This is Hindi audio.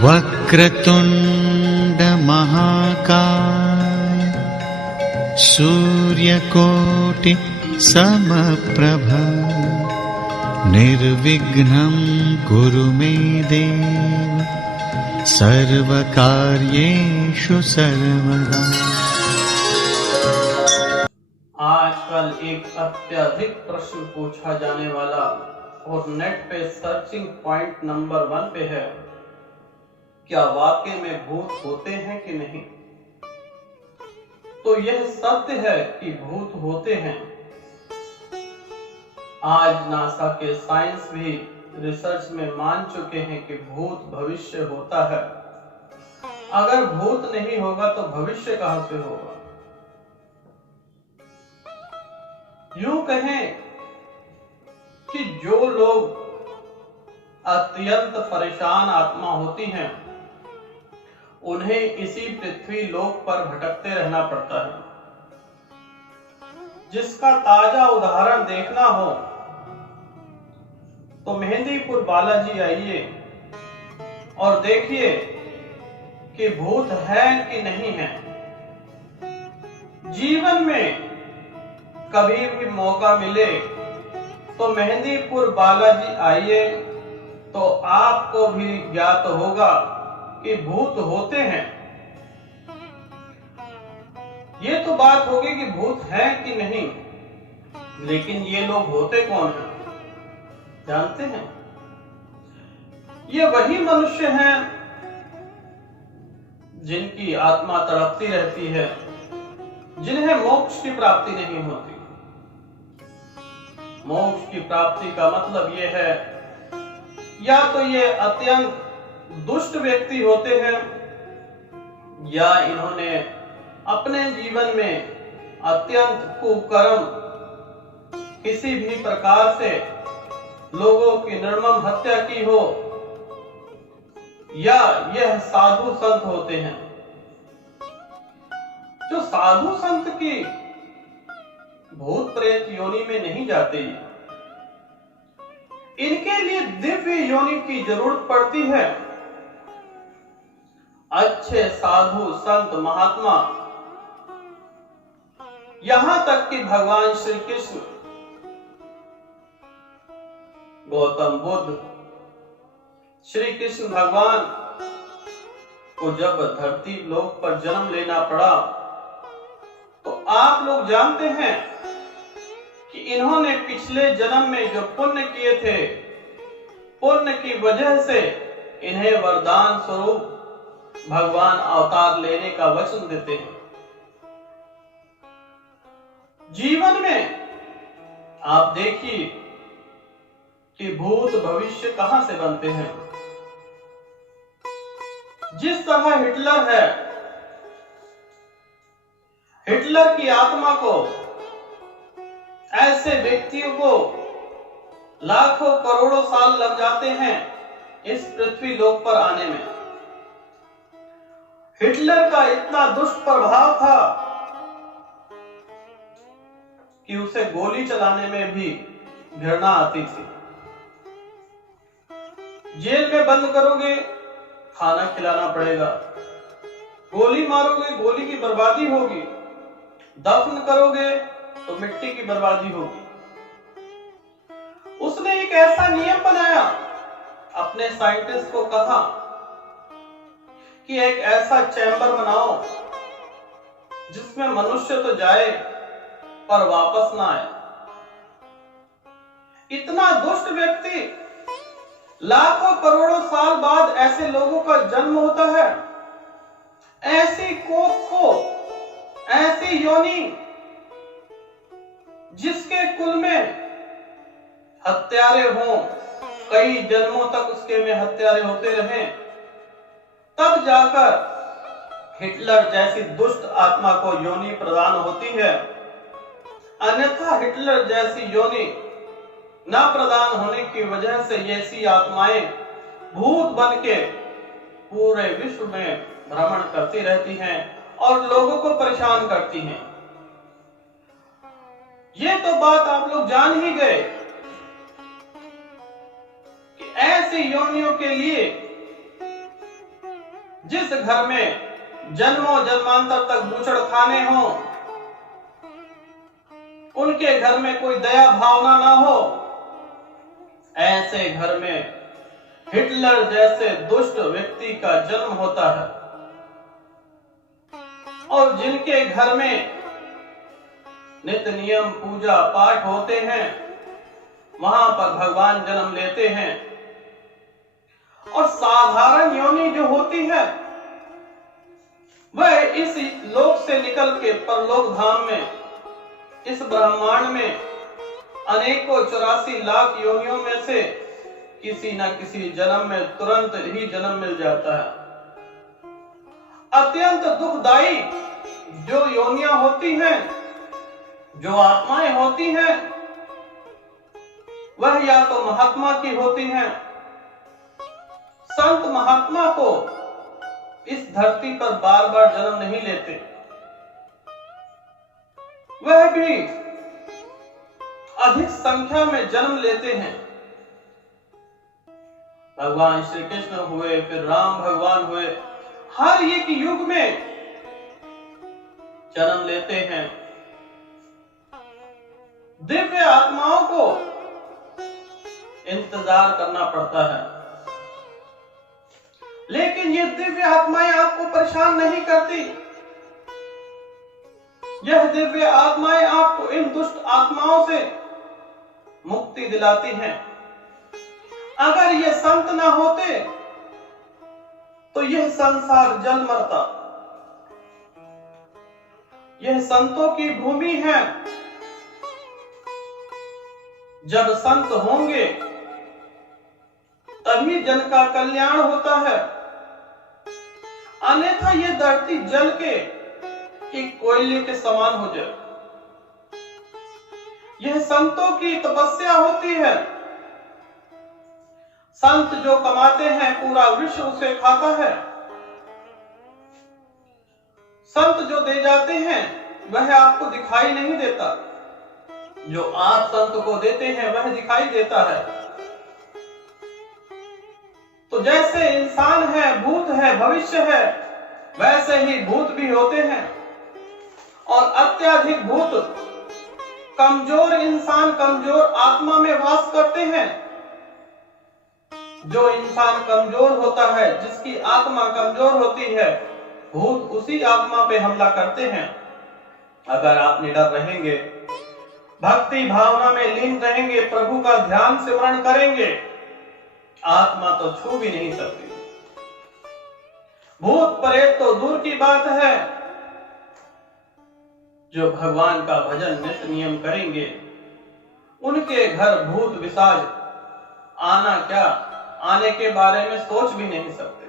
वक्रतुंड महाकाय सूर्यकोटि समप्रभ निर्विघ्नं कुरु मे देव सर्वकार्येषु सर्वदा। आजकल एक अत्यधिक प्रश्न पूछा जाने वाला और नेट पे सर्चिंग पॉइंट नंबर 1 पे है, क्या वाकई में भूत होते हैं कि नहीं? तो यह सत्य है कि भूत होते हैं। आज नासा के साइंस भी रिसर्च में मान चुके हैं कि भूत भविष्य होता है। अगर भूत नहीं होगा तो भविष्य कहां से होगा? यूं कहें कि जो लोग अत्यंत परेशान आत्मा होती हैं, उन्हें इसी पृथ्वी लोक पर भटकते रहना पड़ता है। जिसका ताजा उदाहरण देखना हो तो मेहंदीपुर बालाजी आइए और देखिए कि भूत है कि नहीं है। जीवन में कभी भी मौका मिले तो मेहंदीपुर बालाजी आइए तो आपको भी ज्ञात होगा कि भूत होते हैं। ये तो बात होगी कि भूत है कि नहीं, लेकिन ये लोग होते कौन हैं जानते हैं? ये वही मनुष्य हैं जिनकी आत्मा तड़पती रहती है, जिन्हें मोक्ष की प्राप्ति नहीं होती। मोक्ष की प्राप्ति का मतलब यह है, या तो ये अत्यंत दुष्ट व्यक्ति होते हैं, या इन्होंने अपने जीवन में अत्यंत कुकर्म किसी भी प्रकार से लोगों की निर्मम हत्या की हो, या यह साधु संत होते हैं। जो साधु संत की भूत प्रेत योनि में नहीं जाते, इनके लिए दिव्य योनि की जरूरत पड़ती है। अच्छे साधु संत महात्मा, यहां तक कि भगवान श्री कृष्ण, गौतम बुद्ध, श्री कृष्ण भगवान को जब धरती लोक पर जन्म लेना पड़ा तो आप लोग जानते हैं कि इन्होंने पिछले जन्म में जो पुण्य किए थे, पुण्य की वजह से इन्हें वरदान स्वरूप भगवान अवतार लेने का वचन देते हैं। जीवन में आप देखिए कि भूत भविष्य कहां से बनते हैं। जिस तरह हिटलर है, हिटलर की आत्मा को, ऐसे व्यक्तियों को लाखों करोड़ों साल लग जाते हैं इस पृथ्वी लोक पर आने में। हिटलर का इतना दुष्ट प्रभाव था कि उसे गोली चलाने में भी घृणा आती थी। जेल में बंद करोगे, खाना खिलाना पड़ेगा। गोली मारोगे, गोली की बर्बादी होगी। दफन करोगे तो मिट्टी की बर्बादी होगी। उसने एक ऐसा नियम बनाया, अपने साइंटिस्ट को कहा कि एक ऐसा चैम्बर बनाओ जिसमें मनुष्य तो जाए पर वापस ना आए। इतना दुष्ट व्यक्ति, लाखों करोड़ों साल बाद ऐसे लोगों का जन्म होता है। ऐसी कोख को, ऐसी योनि जिसके कुल में हत्यारे हों, कई जन्मों तक उसके में हत्यारे होते रहें, तब जाकर हिटलर जैसी दुष्ट आत्मा को योनि प्रदान होती है। अन्यथा हिटलर जैसी योनि न प्रदान होने की वजह से ऐसी आत्माएं भूत बन के पूरे विश्व में भ्रमण करती रहती हैं और लोगों को परेशान करती हैं। ये तो बात आप लोग जान ही गए कि ऐसी योनियों के लिए जिस घर में जन्मों जन्मांतर तक बूचड़ खाने हो, उनके घर में कोई दया भावना ना हो, ऐसे घर में हिटलर जैसे दुष्ट व्यक्ति का जन्म होता है। और जिनके घर में नित्य नियम पूजा पाठ होते हैं, वहां पर भगवान जन्म लेते हैं। और साधारण योनि जो होती है, वह इस लोक से निकल के परलोक धाम में, इस ब्रह्मांड में अनेकों 84 लाख योनियों में से किसी न किसी जन्म में तुरंत ही जन्म मिल जाता है। अत्यंत दुखदाई जो योनियां होती हैं, जो आत्माएं होती हैं, वह या तो महात्मा की होती हैं। संत महात्मा को इस धरती पर बार बार जन्म नहीं लेते, वह भी अधिक संख्या में जन्म लेते हैं। भगवान श्री कृष्ण हुए, फिर राम भगवान हुए, हर एक युग में जन्म लेते हैं। दिव्य आत्माओं को इंतजार करना पड़ता है, लेकिन ये दिव्य आत्माएं आपको परेशान नहीं करती। यह दिव्य आत्माएं आपको इन दुष्ट आत्माओं से मुक्ति दिलाती हैं। अगर ये संत ना होते तो यह संसार जल मरता। यह संतों की भूमि है। जब संत होंगे तभी जन का कल्याण होता है, अन्यथा ये धरती जल के एक कोयले के समान हो जाए। यह संतों की तपस्या होती है। संत जो कमाते हैं, पूरा विश्व उसे खाता है। संत जो दे जाते हैं, वह आपको दिखाई नहीं देता। जो आप संत को देते हैं, वह दिखाई देता है। तो जैसे इंसान है, भूत है, भविष्य है, वैसे ही भूत भी होते हैं। और अत्यधिक भूत कमजोर इंसान, कमजोर आत्मा में वास करते हैं। जो इंसान कमजोर होता है, जिसकी आत्मा कमजोर होती है, भूत उसी आत्मा पे हमला करते हैं। अगर आप निडर रहेंगे, भक्ति भावना में लीन रहेंगे, प्रभु का ध्यान सिमरण करेंगे, आत्मा तो छू भी नहीं सकती। भूत प्रेत तो दूर की बात है, जो भगवान का भजन नित्य नियम करेंगे, उनके घर भूत पिशाच आना क्या, आने के बारे में सोच भी नहीं सकते।